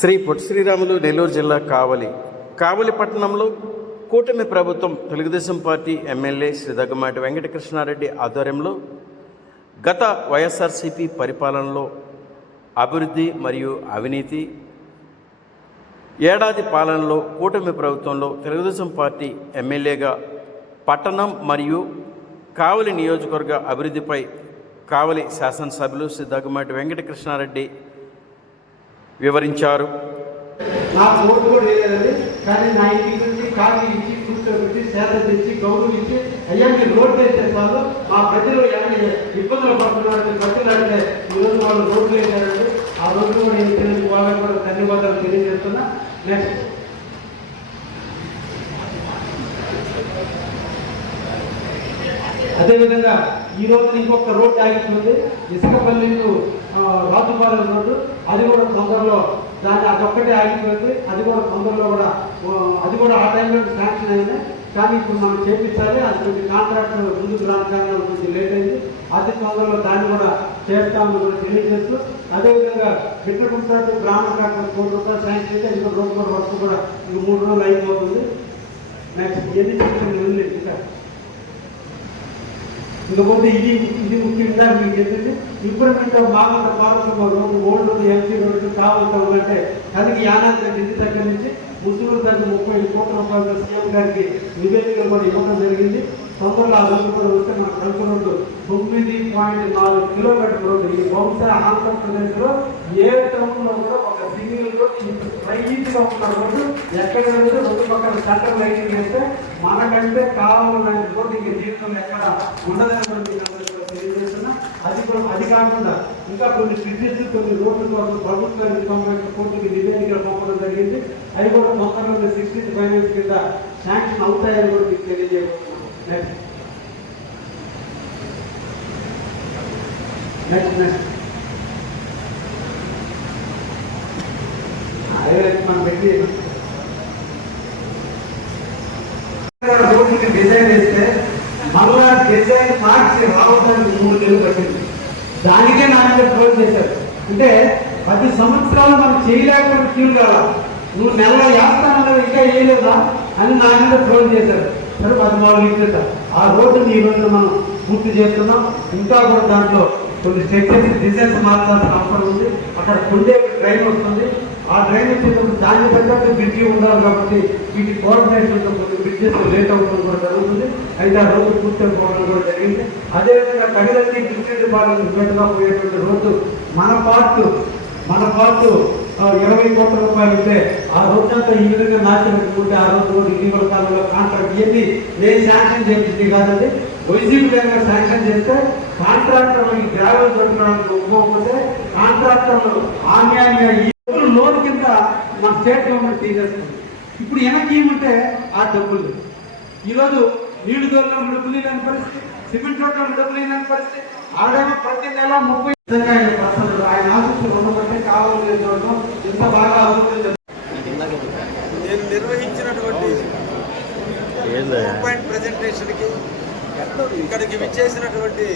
శ్రీ పొట్టి శ్రీరాములు నెల్లూరు జిల్లా కావలి. కావలి పట్టణంలో కూటమి ప్రభుత్వం తెలుగుదేశం పార్టీ ఎమ్మెల్యే శ్రీ దగ్గమాటి వెంకటకృష్ణారెడ్డి ఆధ్వర్యంలో గత వైఎస్ఆర్సీపీ పరిపాలనలో అభివృద్ధి మరియు అవినీతి ఏడాది పాలనలో కూటమి ప్రభుత్వంలో తెలుగుదేశం పార్టీ ఎమ్మెల్యేగా పట్టణం మరియు కావలి నియోజకవర్గ అభివృద్ధిపై కావలి శాసనసభ్యులు శ్రీ దగ్గమాటి వెంకటకృష్ణారెడ్డి వివరించారు. నా ఓటు కూడా వేయలేదండి కానీ నా ఇంటికి నుంచి కాఫీ ఇచ్చి కూర్చోబెట్టి సేద తెచ్చి గౌరవం ఇచ్చి అయ్యా మీరు రోడ్లు వేసే వాళ్ళు మా ప్రజలు ఎలాంటి ఇబ్బందులు పడుతున్నారు ప్రజలు అంటే ఈరోజు వాళ్ళు రోడ్లు వేశారండి ఆ రోడ్లు కూడా వేసినందుకు వాళ్ళకి కూడా ధన్యవాదాలు తెలియజేస్తున్నా. నెక్స్ట్ అదేవిధంగా ఈ రోజు ఇంకొక రోడ్డు ఆగిపోయింది ఇసుకపల్లి టు, రాజుపాలెం రోడ్డు అది కూడా తొందరలో దాన్ని అదొక్కటే ఆగిపోయింది. అది కూడా తొందరలో కూడా అది కూడా ఆ టైంలో శాంక్షన్ అయింది. కానీ ఇప్పుడు మనం చేపించాలి. అది కొంచెం కాంట్రాక్ట్ ముందుకు రావడానికి కొంచెం లేట్ అయింది. అతి తొందరలో దాన్ని కూడా చేస్తామని కూడా తెలియజేస్తూ అదేవిధంగా బిట్టకుంటాడు గ్రామ డాక్టర్ కోటి రూపాయలు శాంక్షన్ అయితే ఇంకో రోజు కూడా వరకు కూడా ఇంక మూడు రోజులు అయిపోతుంది. నెక్స్ట్ ఎన్ని చేసింది ఇంకా ఇకపోతే ఇది ఇది ముఖ్యంగా మీకు చెప్పింది ఇంప్రూవ్మెంట్ మామూలు Parvathamma road old MC road కావాలంటే ఉందంటే దానికి యానాది ఇంటి దగ్గర నుంచి ముసూరు దగ్గర ముప్పై కోట్ల రూపాయల సీఎం గారికి నివేదిక కూడా ఇవ్వడం జరిగింది. తొందరలో ఆ రోడ్డు వస్తే మన కలుపు రోడ్డు తొమ్మిది పాయింట్ నాలుగు కిలోమీటర్ రోడ్డు ఈ బహుశా ఆంధ్రప్రదేశ్లో ఏ టౌన్లో కూడా ఒక సింగిల్ రోడ్డు రైట్గా ఉన్న రోడ్డు ఎక్కడ రెండు పక్కన సెంటర్ లైటింగ్ వేస్తే మనకంటే కావాలని రోడ్డు ఇంక జీవితంలో ఎక్కడ ఉండదని తెలియజేస్తున్నా. అది కూడా అది కాకుండా ఇంకా కొన్ని బ్రిడ్జెస్ కొన్ని రోడ్లు కోసం ప్రభుత్వానికి గవర్నమెంట్ కోర్టుకి నివేదికలు పంపడం జరిగింది. అవి కూడా మొత్తంలో సిక్స్టీన్ ఫైనాన్స్ కింద శాంక్షన్ అవుతాయని కూడా మీకు తెలియజేయబోతున్నాను. నెక్స్ట్ నెక్స్ట్ నెక్స్ట్ అదే మనం పెట్టి డిజైన్ వేస్తే మళ్ళా డిజైన్ మార్చి రావడానికి మూడు నెలలు పట్టింది. దానికే నాన్న మీద ట్రోల్ చేశారు. అంటే పది సంవత్సరాలు మనం చేయలేకుండా క్యూ కావాలా. నువ్వు నెల వేస్తానన్నా ఇంకా వేయలేదా అని నాన్న మీద ట్రోల్ చేశారు. సరే పద్నాలుగు వాళ్ళు ఇచ్చేట ఆ రోడ్డుని ఈరోజు మనం పూర్తి చేస్తున్నాం. ఇంకా కూడా దాంట్లో కొన్ని స్ట్రక్చర్స్ డిజైన్స్ మార్చాల్సిన అవసరం ఉంది. అక్కడ కొండే ట్రైన్ వస్తుంది. ఆ డ్రైన్ వచ్చేటప్పుడు దాన్ని తగ్గట్టు బ్రిడ్జి ఉండాలి కాబట్టి వీటి కోఆర్డినేషన్ కొన్ని బ్రిడ్జెస్ లేట్ అవ్వడం కూడా జరుగుతుంది. అయితే ఆ రోడ్డు పూర్తి పోవడం కూడా జరిగింది. అదేవిధంగా కడిలకి డిస్ట్రిక్ట్ డిపార్ట్మెంట్ పోయేటువంటి రోడ్డు మన పార్ట్ మన పార్ట్ ఇరవై కోట్ల రూపాయలు ఉంటే ఆ రోజంతా ఈ విధంగా నాచినట్టుకుంటే ఆ రోజు కూడా ఇటీవల కాలంలో కాంట్రాక్ట్ ఇవన్నీ నేను శాంక్షన్ చేయించింది కాదండి. వైసీపీ గారు శాంక్షన్ చేస్తే కాంట్రాక్టర్లకి గ్రావెల్ దొరకడానికి ఒప్పుకోకపోతే కాంట్రాక్టర్లు ఆన్యాయంగా ఈ లోన్ కింద మన స్టేట్ గవర్నమెంట్ తీసేస్తుంది. ఇప్పుడు వెనక్కి ఏమంటే ఆ డబ్బులు. ఈరోజు నీళ్ళు దొరకడం డబ్బులు లేని పరిస్థితి సిమెంట్ రోడ్లు డబ్బులు లేని పరిస్థితి ఆడేమో ప్రతి నెల ముప్పై ఆయన ఆయన నేను నిర్వహించినటువంటి పాయింట్ ప్రజెంటేషన్కి ఇక్కడికి విచ్చేసినటువంటి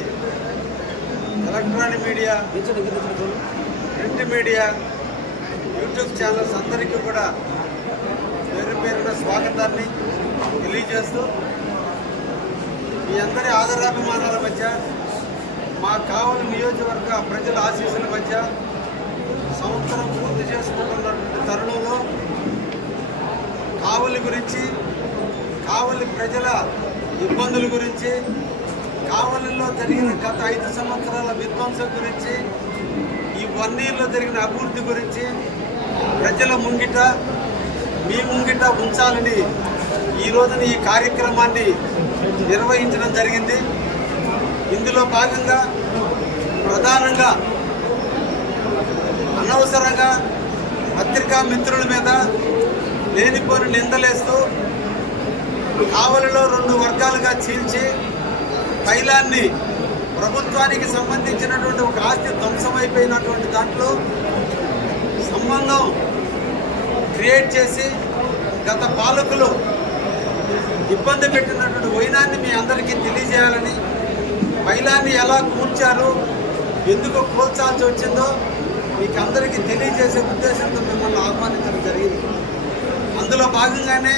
electronic media print media YouTube channels అందరికీ కూడా పేరు పేరున స్వాగతాన్ని తెలియజేస్తూ మీ అందరి ఆదరాభిమానాల మధ్య మా కావలి నియోజకవర్గ ప్రజల ఆశీస్సుల మధ్య సంవత్సరం పూర్తి చేసుకుంటున్నటువంటి తరుణంలో కావలి గురించి కావలి ప్రజల ఇబ్బందుల గురించి కావలిలో జరిగిన గత ఐదు సంవత్సరాల విధ్వంసం గురించి ఈ వన్ ఇయర్లో జరిగిన అభివృద్ధి గురించి ప్రజల ముంగిట మీ ముంగిట ఉంచాలని ఈ రోజున ఈ కార్యక్రమాన్ని నిర్వహించడం జరిగింది. ఇందులో భాగంగా ప్రధానంగా అనవసరంగా పత్రికా మిత్రుల మీద లేనిపోని నిందలేస్తూ కావలిలో రెండు వర్గాలుగా చీల్చి తైలాన్ని ప్రభుత్వానికి సంబంధించినటువంటి ఒక ఆస్తి ధ్వంసమైపోయినటువంటి దాంట్లో సంబంధం క్రియేట్ చేసి గత పాలకులు ఇబ్బంది పెట్టినటువంటి వైనాన్ని మీ అందరికీ తెలియజేయాలని పైలాన్ని ఎలా కూల్చారు ఎందుకు కూల్చాల్సి వచ్చిందో మీకు అందరికీ తెలియజేసే ఉద్దేశంతో మిమ్మల్ని ఆహ్వానించడం జరిగింది. అందులో భాగంగానే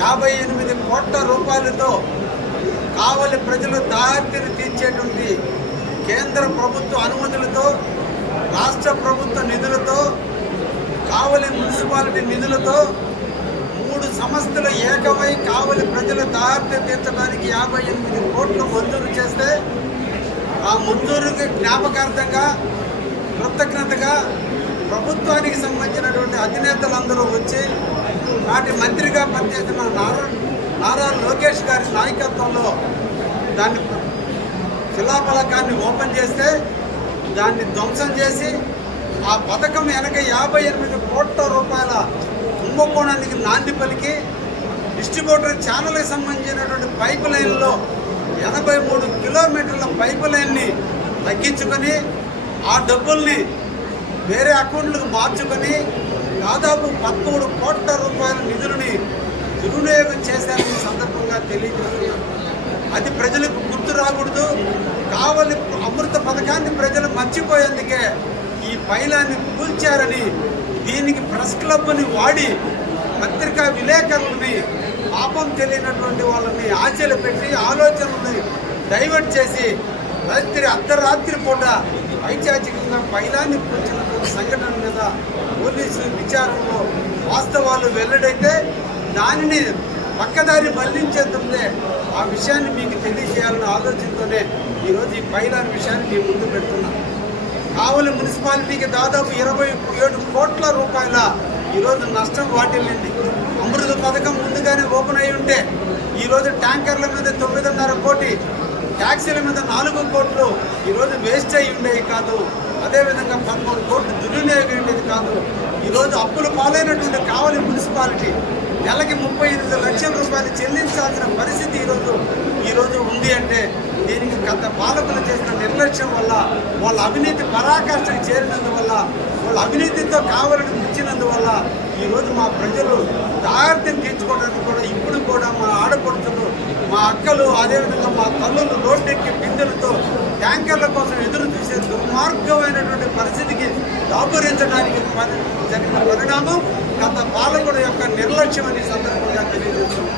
యాభై ఎనిమిది కోట్ల రూపాయలతో కావలి ప్రజలు దారిని తీర్చేటువంటి కేంద్ర ప్రభుత్వ అనుమతులతో రాష్ట్ర ప్రభుత్వ నిధులతో కావలి మున్సిపాలిటీ నిధులతో మూడు సంస్థలు ఏకమై కావలి ప్రజల దారిని తీర్చడానికి యాభై ఎనిమిది కోట్లు మంజూరు చేస్తే ఆ మంజూరుకి జ్ఞాపకార్థంగా కృతజ్ఞతగా ప్రభుత్వానికి సంబంధించినటువంటి అధినేతలందరూ వచ్చి నాటి మంత్రిగా పనిచేసిన నారా నారా లోకేష్ గారి నాయకత్వంలో దాన్ని శిలాఫలకాన్ని ఓపెన్ చేస్తే దాన్ని ధ్వంసం చేసి ఆ పథకం వెనక యాభై ఎనిమిది కోట్ల రూపాయల కుంభకోణానికి నాంది పలికి డిస్ట్రిబ్యూటర్ ఛానల్కి సంబంధించినటువంటి పైప్ లైన్లో ఎనభై మూడు కిలోమీటర్ల పైప్ లైన్ని తగ్గించుకొని ఆ డబ్బుల్ని వేరే అకౌంట్లకు మార్చుకొని దాదాపు పదమూడు కోట్ల రూపాయల నిధులని దుర్వినియోగం చేశారని సందర్భంగా తెలియజేస్తున్నాం. అది ప్రజలకు గుర్తు రాకూడదు. కావలి అమృత పథకాన్ని ప్రజలు మర్చిపోయేందుకే ఈ పైలాన్ని కూల్చారని దీనికి ప్రెస్ క్లబ్ని వాడి పత్రికా విలేకరులని పాపం తెలియనటువంటి వాళ్ళని ఆశలు పెట్టి ఆలోచనల్ని డైవర్ట్ చేసి రాత్రి అర్ధరాత్రి పూట ఐతిహాసికంగా పైలాన్ని కూర్చున్న సంఘటన మీద పోలీసు విచారణలో వాస్తవాలు వెల్లడైతే దానిని పక్కదారి మళ్ళించేద్దే ఆ విషయాన్ని మీకు తెలియజేయాలన్న ఆలోచనతోనే ఈరోజు ఈ పైలాన్ విషయాన్ని మీ ముందు పెడుతున్నాం. కావలి మున్సిపాలిటీకి దాదాపు ఇరవై ఏడు కోట్ల రూపాయల ఈరోజు నష్టం వాటిల్లింది. అమృత పథకం ముందుగానే ఓపెన్ అయి ఉంటే ఈరోజు ట్యాంకర్ల మీద తొమ్మిదిన్నర కోటి ట్యాక్సీల మీద నాలుగు కోట్లు ఈరోజు వేస్ట్ అయి ఉండేవి కాదు. అదేవిధంగా పదమూడు కోట్లు దుర్వినియోగం ఉండేది కాదు. ఈరోజు అప్పులు పాలైనటువంటి కావలి మున్సిపాలిటీ నెలకి ముప్పై ఎనిమిది లక్షల రూపాయలు చెల్లించాల్సిన పరిస్థితి ఈరోజు ఈరోజు ఉంది అంటే దీనికి గత పాలకులు చేసిన నిర్లక్ష్యం వల్ల వాళ్ళ అవినీతి పరాకాష్ఠకు చేరినందువల్ల వాళ్ళ అవినీతితో కావాలని ఇచ్చినందువల్ల ఈరోజు మా ప్రజలు జాగ్రత్తలు తీర్చుకోవడానికి కూడా ఇప్పుడు కూడా మా ఆడపడుతులు మా అక్కలు అదేవిధంగా మా తల్లులు రోడ్డెక్కి బిందెలతో ట్యాంకర్ల కోసం ఎదురు చూసే దుర్మార్గమైనటువంటి పరిస్థితికి దాపరించడానికి జరిగిన పరిణామం గత పాలకుడు యొక్క నిర్లక్ష్యం అనే సందర్భంగా తెలియజేస్తున్నాం.